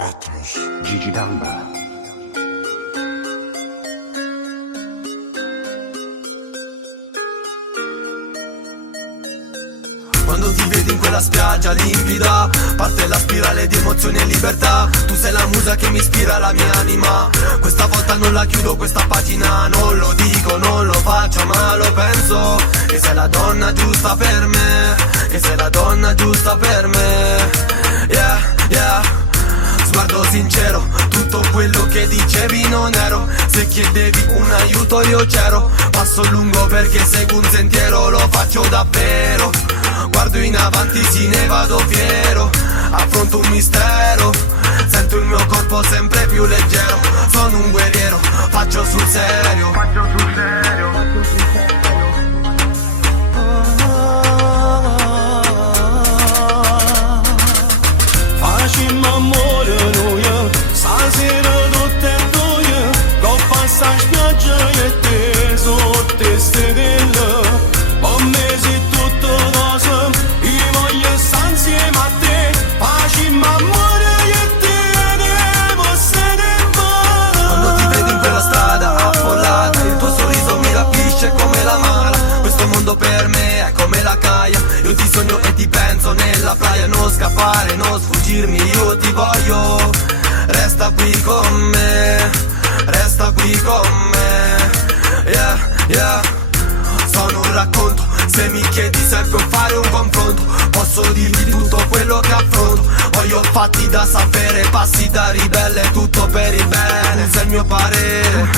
Atmos, Gigi Gamba. Quando ti vedi in quella spiaggia limpida, parte la spirale di emozioni e libertà. Tu sei la musa che mi ispira la mia anima. Questa volta non la chiudo questa pagina, non lo dico, non lo faccio, ma lo penso. Che sei la donna giusta per me, che sei la donna giusta per me. Yeah, yeah. Sguardo sincero, tutto quello che dicevi non ero. Se chiedevi un aiuto io c'ero. Passo lungo perché seguo un sentiero, lo faccio davvero. Guardo in avanti, sì ne vado fiero. Affronto un mistero, sento il mio corpo sempre più leggero. Sono un guerriero, faccio sul serio. Facem amore noi, stasera tutte e due. Lo passa in spiaggia e te sotto stelle. Per me sei tutto cosa, io voglio stare insieme a te. Facem amore e te devo essere male. Quando ti vedo in quella strada affollata, il tuo sorriso mi rapisce come la mala. Questo mondo per me è come la caia. Io ti sogno e ti penso nella playa. Non scappare, non sfuggirmi, io ti voglio. Resta qui con me, resta qui con me. Yeah, yeah. Sono un racconto, se mi chiedi se puoi fare un confronto. Posso dirti tutto quello che affronto. Voglio fatti da sapere, passi da ribelle, tutto per il bene. Se il mio parere,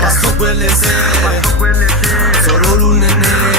passo quelle sere, solo lune nere.